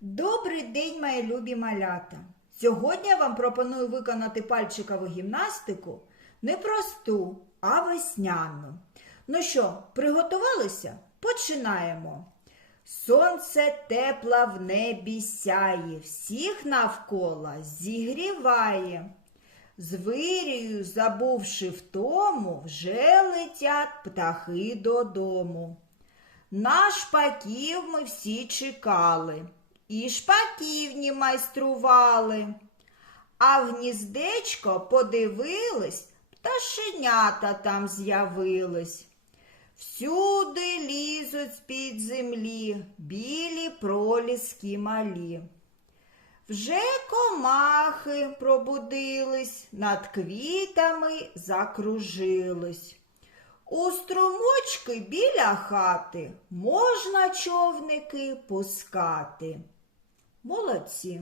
Добрий день, мої любі малята! Сьогодні я вам пропоную виконати пальчикову гімнастику не просту, а весняну. Ну що, приготувалися? Починаємо. Сонце тепло в небі сяє, всіх навколо зігріває. З вирію, забувши втому, вже летять птахи додому. На шпаків ми всі чекали, і шпаківні майстрували. А в гніздечко подивились, пташенята там з'явились. Всюди лізуть з-під землі білі проліски малі. Вже комахи пробудились, над квітами закружились. У струмочки біля хати можна човники пускати. Молодці.